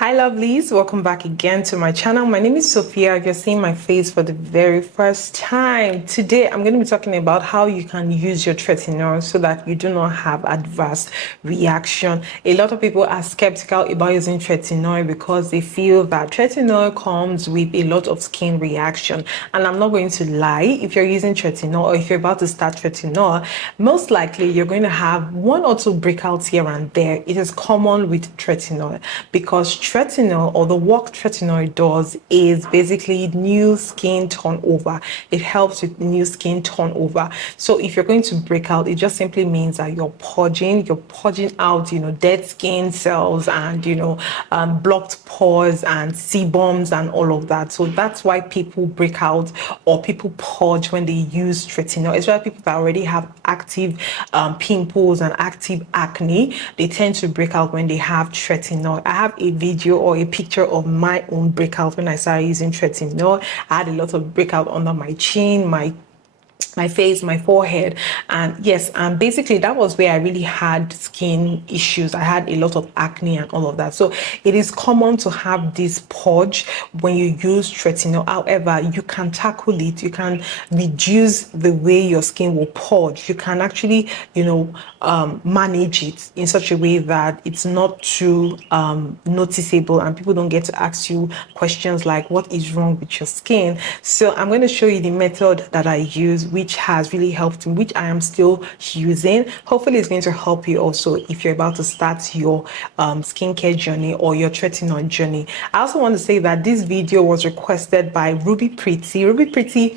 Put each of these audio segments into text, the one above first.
Hi lovelies, welcome back again to my channel. My name is Sophia. If you're seeing my face for the very first time, today I'm going to be talking about how you can use your tretinoin so that you do not have adverse reaction. A lot of people are skeptical about using tretinoin because they feel that tretinoin comes with a lot of skin reaction. And I'm not going to lie, if you're using tretinoin or if you're about to start tretinoin, most likely you're going to have one or two breakouts here and there. It is common with tretinoin because tretinoin, or the work tretinoin does, is basically new skin turnover. It helps with new skin turnover. So if you're going to break out, it just simply means that you're purging out, dead skin cells and, blocked pores and sebums and all of that. So that's why people break out or people purge when they use tretinoin. It's why people that already have active pimples and active acne, they tend to break out when they have tretinoin. I have a video or a picture of my own breakout when I started using tretinoin. I had a lot of breakout under my chin, my face, my forehead, and yes, and basically that was where I really had skin issues. I had a lot of acne and all of that. So it is common to have this purge when you use tretinoin. However, you can tackle it. You can reduce the way your skin will purge. You can actually, manage it in such a way that it's not too noticeable and people don't get to ask you questions like, what is wrong with your skin? So I'm going to show you the method that I use, which has really helped me, which I am still using. Hopefully it's going to help you also if you're about to start your skincare journey or your tretinoin journey. I also want to say that this video was requested by Ruby Pretty.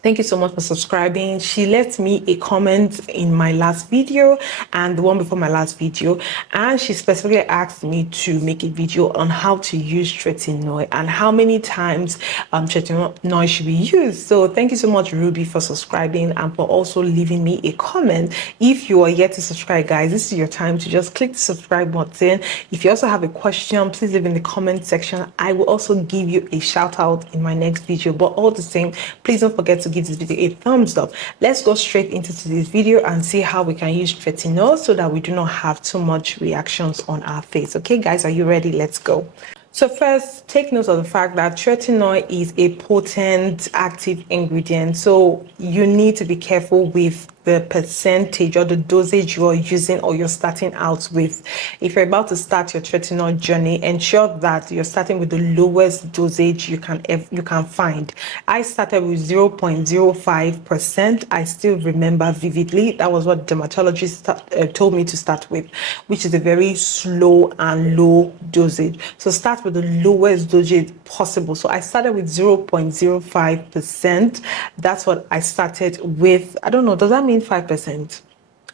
Thank you so much for subscribing. She left me a comment in my last video and the one before my last video, and she specifically asked me to make a video on how to use tretinoin and how many times tretinoin should be used. So thank you so much, Ruby, for subscribing and for also leaving me a comment. If you are yet to subscribe, guys, this is your time to just click the subscribe button. If you also have a question, please leave in the comment section. I will also give you a shout out in my next video, but all the same, please don't forget to give this video a thumbs up. Let's go straight into today's video and see how we can use tretinoin so that we do not have too much reactions on our face. Okay guys, are you ready? Let's go. So first, take note of the fact that tretinoin is a potent active ingredient. So you need to be careful with the percentage or the dosage you are using or you're starting out with. If you're about to start your tretinoin journey, ensure that you're starting with the lowest dosage you can find. I started with 0.05%. I still remember vividly. That was what dermatologist told me to start with, which is a very slow and low dosage. So start with the lowest dosage possible. So I started with 0.05%. That's what I started with. I don't know, does that mean 5%?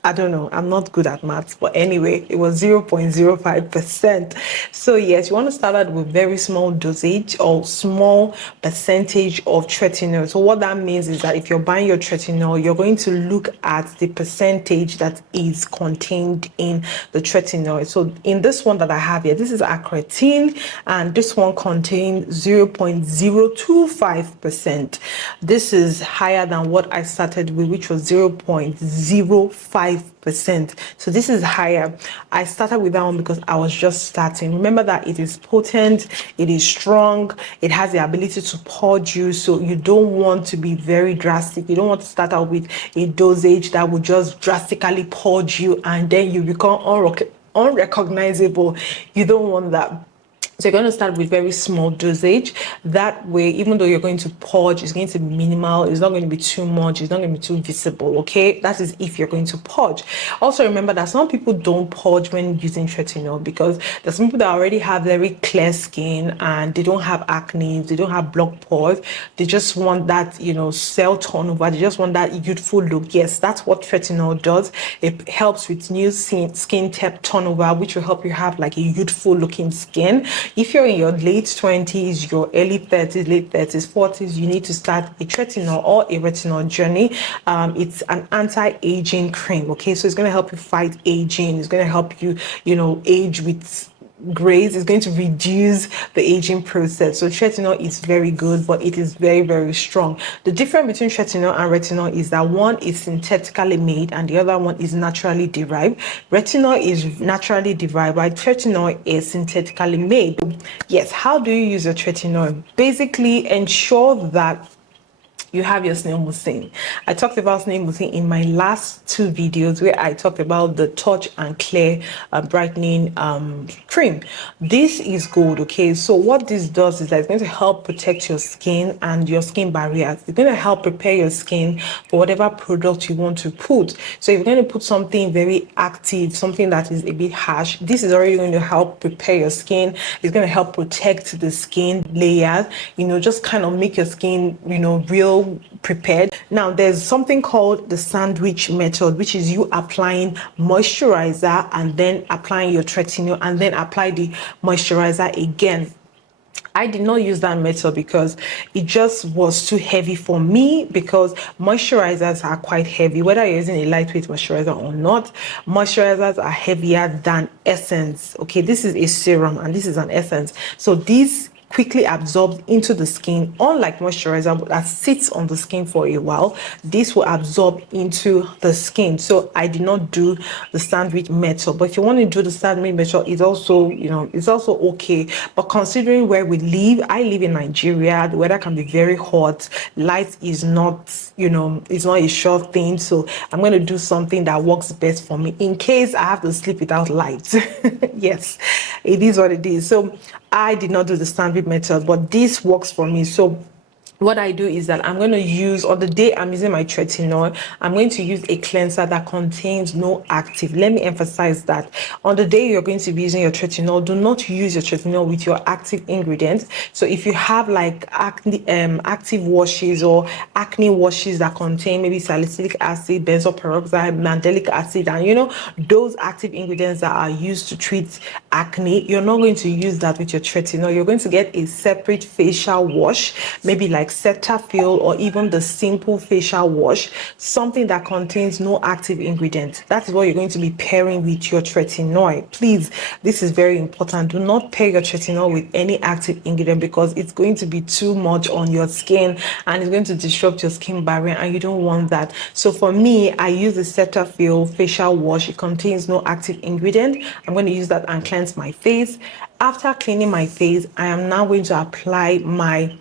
I don't know. I'm not good at maths, but anyway, it was 0.05%. So yes, you want to start out with very small dosage or small percentage of tretinoin. So what that means is that if you're buying your tretinoin, you're going to look at the percentage that is contained in the tretinoin. So in this one that I have here, this is acretin, and this one contains 0.025%. This is higher than what I started with, which was 0.05%. So this is higher. I started with that one because I was just starting. Remember that it is potent, it is strong, it has the ability to purge you. So you don't want to be very drastic. You don't want to start out with a dosage that will just drastically purge you and then you become unrecognizable. You don't want that. So you're going to start with very small dosage. That way, even though you're going to purge, it's going to be minimal. It's not going to be too much. It's not going to be too visible, okay? That is if you're going to purge. Also remember that some people don't purge when using tretinoin because there's some people that already have very clear skin and they don't have acne, they don't have blocked pores. They just want that, cell turnover. They just want that youthful look. Yes, that's what tretinoin does. It helps with new skin turnover, which will help you have like a youthful looking skin. If you're in your late 20s, your early 30s, late 30s, 40s, you need to start a tretinoin or a retinol journey. It's an anti-aging cream, okay? So it's going to help you fight aging. It's going to help you, age with grays. It's going to reduce the aging process. So tretinoin is very good, but it is very, very strong. The difference between tretinoin and retinol is that one is synthetically made and the other one is naturally derived. Retinol is naturally derived, while tretinoin is synthetically made. Yes, how do you use your tretinoin? Basically, ensure that you have your snail mucin. I talked about snail mucin in my last two videos where I talked about the touch and clear brightening cream. This is gold, okay? So what this does is that it's going to help protect your skin and your skin barriers. It's going to help prepare your skin for whatever product you want to put. So if you're going to put something very active, something that is a bit harsh, this is already going to help prepare your skin. It's going to help protect the skin layers, you know, just kind of make your skin, you know, real prepared. Now there's something called the sandwich method, which is you applying moisturizer and then applying your tretinoin and then apply the moisturizer again. I did not use that method because it just was too heavy for me, because moisturizers are quite heavy. Whether you're using a lightweight moisturizer or not, moisturizers are heavier than essence. Okay, this is a serum and this is an essence. So these quickly absorbs into the skin, unlike moisturizer that sits on the skin for a while. This will absorb into the skin. So I did not do the sandwich method, but if you want to do the sandwich method, it's also, you know, it's also okay. But considering where we live, I live in Nigeria, the weather can be very hot, light is not, you know, it's not a sure thing. So I'm going to do something that works best for me in case I have to sleep without light. Yes, it is what it is. So I did not do the sandwich method, but this works for me. So what I do is that I'm going to use, on the day I'm using my tretinoin, I'm going to use a cleanser that contains no active. Let me emphasize that. On the day you're going to be using your tretinoin, do not use your tretinoin with your active ingredients. So if you have like active washes or acne washes that contain maybe salicylic acid, benzoyl peroxide, mandelic acid, and you know, those active ingredients that are used to treat acne, you're not going to use that with your tretinoin. You're going to get a separate facial wash, maybe like Cetaphil or even the simple facial wash, something that contains no active ingredients. That is what you're going to be pairing with your tretinoin. Please, this is very important. Do not pair your tretinoin with any active ingredient, because it's going to be too much on your skin and it's going to disrupt your skin barrier, and you don't want that. So for me, I use the Cetaphil facial wash. It contains no active ingredient. I'm going to use that and cleanse my face. After cleaning my face, I am now going to apply my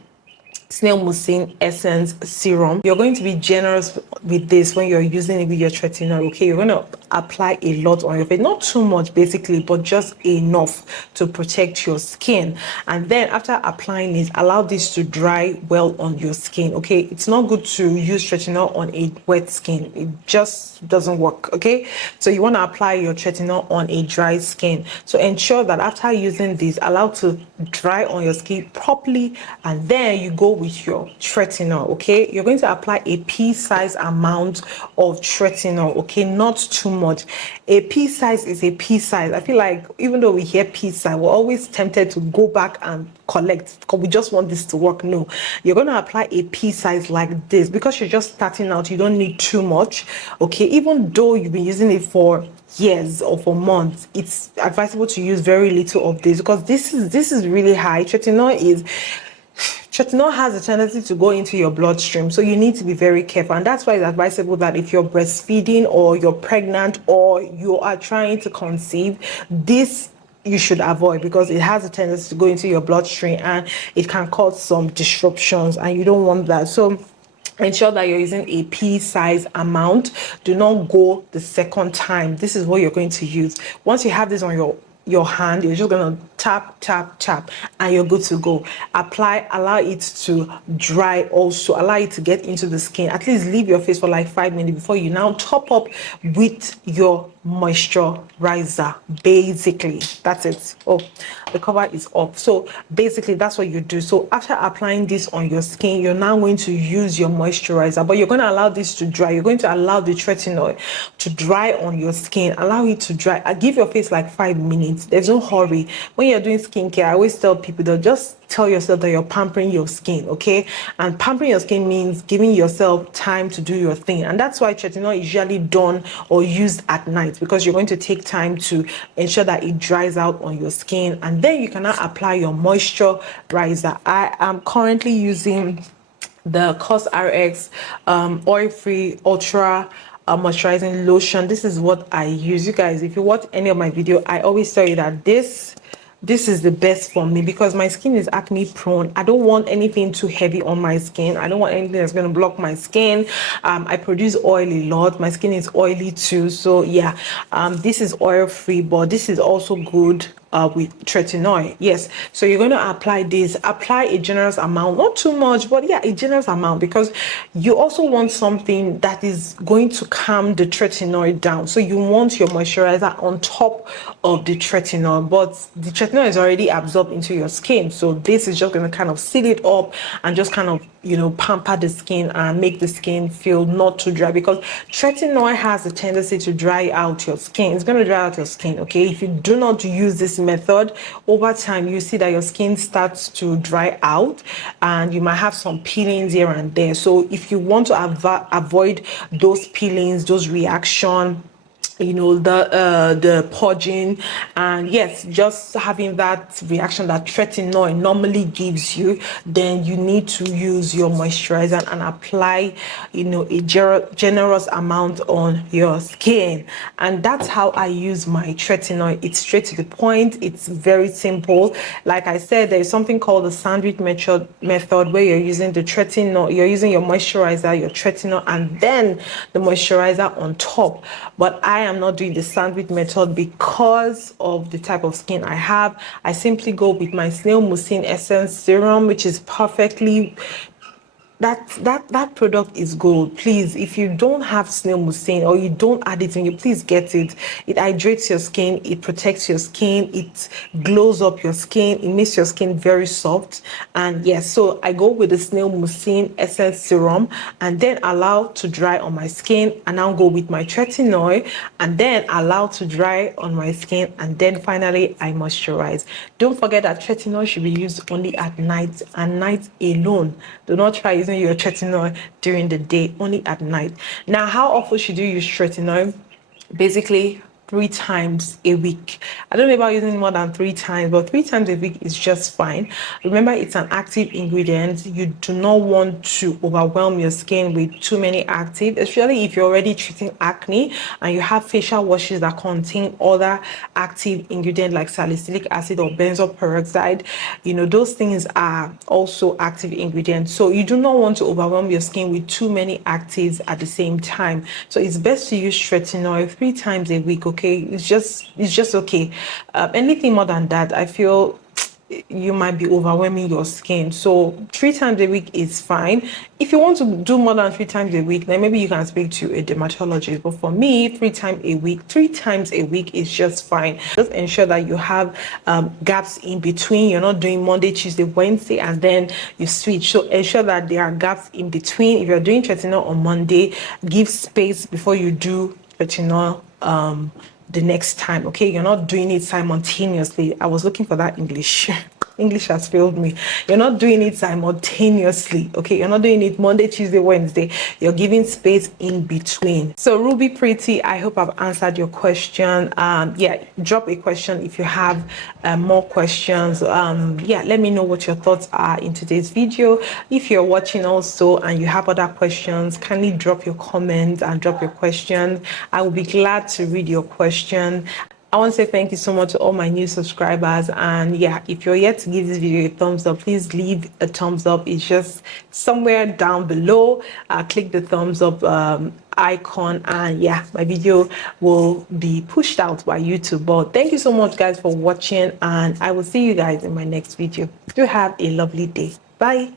Snail mucin essence serum. You're going to be generous with this when you're using it with your tretinoin. Okay, you're going to apply a lot on your face, not too much basically, but just enough to protect your skin. And then after applying it, allow this to dry well on your skin. Okay, it's not good to use tretinoin on a wet skin. It just doesn't work. Okay, so you want to apply your tretinoin on a dry skin. So ensure that after using this, allow to dry on your skin properly, and then you go with your tretinoin. Okay, you're going to apply a pea-sized amount of tretinoin. Okay, not too much. A pea size is a pea size. I feel like even though we hear pea size, we're always tempted to go back and collect because we just want this to work. No, you're going to apply a pea size like this because you're just starting out. You don't need too much. Okay, even though you've been using it for years or for months, it's advisable to use very little of this because this is really high. Tretinoin has a tendency to go into your bloodstream, so you need to be very careful, and that's why it's advisable that if you're breastfeeding or you're pregnant or you are trying to conceive, this you should avoid because it has a tendency to go into your bloodstream and it can cause some disruptions, and you don't want that. So ensure that you're using a pea-size amount. Do not go the second time. This is what you're going to use. Once you have this on your hand, you're just gonna tap tap tap and you're good to go. Apply, allow it to dry, also allow it to get into the skin. At least leave your face for like 5 minutes before you now top up with your moisturizer. Basically that's it. Oh, the cover is off. So basically that's what you do. So after applying this on your skin, you're now going to use your moisturizer, but you're going to allow this to dry. You're going to allow the tretinoin to dry on your skin. Allow it to dry. Give your face like 5 minutes. There's no hurry. When you're doing skincare, I always tell people, they'll just tell yourself that you're pampering your skin, okay? And pampering your skin means giving yourself time to do your thing. And that's why tretinoin is usually done or used at night, because you're going to take time to ensure that it dries out on your skin, and then you can now apply your moisturizer. I am currently using the cosrx oil-free ultra moisturizing lotion. This is what I use. You guys, if you watch any of my video, I always tell you that this is the best for me, because my skin is acne prone. I don't want anything too heavy on my skin. I don't want anything that's going to block my skin. I produce oil a lot. My skin is oily too. So yeah, this is oil free, but this is also good with tretinoin. Yes, so you're going to apply this. Apply a generous amount, not too much, but yeah, a generous amount, because you also want something that is going to calm the tretinoin down. So you want your moisturizer on top of the tretinoin, but the tretinoin is already absorbed into your skin, so this is just going to kind of seal it up and just kind of, you know, pamper the skin and make the skin feel not too dry, because tretinoin has a tendency to dry out your skin. It's going to dry out your skin, okay? If you do not use this method, over time you see that your skin starts to dry out and you might have some peelings here and there. So if you want to avoid those peelings, those reactions, you know, the purging, and yes, just having that reaction that tretinoin normally gives you, then you need to use your moisturizer and apply, you know, a generous amount on your skin. And that's how I use my tretinoin. It's straight to the point. It's very simple. Like I said, there's something called the sandwich method where you're using the tretinoin, you're using your moisturizer, your tretinoin, and then the moisturizer on top. But I am not doing the sandwich method because of the type of skin I have. I simply go with my Snail mucin essence serum, which is perfectly, that product is gold. Please, if you don't have Snail mucin or you don't add it in you, please get it. It hydrates your skin, it protects your skin, it glows up your skin, it makes your skin very soft. And yes, so I go with the Snail mucin essence serum and then allow to dry on my skin, and I'll go with my tretinoin and then allow to dry on my skin, and then finally I moisturize. Don't forget that tretinoin should be used only at night and night alone. Do not try using your tretinoin during the day, only at night. Now, how often should you use tretinoin? Basically 3 times a week. I don't know about using more than 3 times, but 3 times a week is just fine. Remember, it's an active ingredient. You do not want to overwhelm your skin with too many active, especially if you're already treating acne and you have facial washes that contain other active ingredients like salicylic acid or benzoyl peroxide. You know, those things are also active ingredients. So you do not want to overwhelm your skin with too many actives at the same time. So it's best to use tretinoin 3 times a week, okay? It's just okay. Anything more than that, I feel you might be overwhelming your skin. So 3 times a week is fine. If you want to do more than 3 times a week, then maybe you can speak to a dermatologist. But for me, 3 times a week is just fine. Just ensure that you have gaps in between. You're not doing Monday, Tuesday, Wednesday, and then you switch. So ensure that there are gaps in between. If you're doing tretinoin on Monday, give space before you do tretinoin the next time, okay? You're not doing it simultaneously. I was looking for that English. English has failed me. You're not doing it simultaneously, okay? You're not doing it Monday, Tuesday, Wednesday. You're giving space in between. So Ruby Pretty, I hope I've answered your question. Yeah, drop a question if you have more questions. Yeah, let me know what your thoughts are in today's video. If you're watching also and you have other questions, kindly drop your comments and drop your questions. I will be glad to read your question. I want to say thank you so much to all my new subscribers, and yeah, if you're yet to give this video a thumbs up, please leave a thumbs up. It's just somewhere down below. Click the thumbs up icon, and yeah, my video will be pushed out by YouTube. But thank you so much guys for watching, and I will see you guys in my next video. Do have a lovely day. Bye.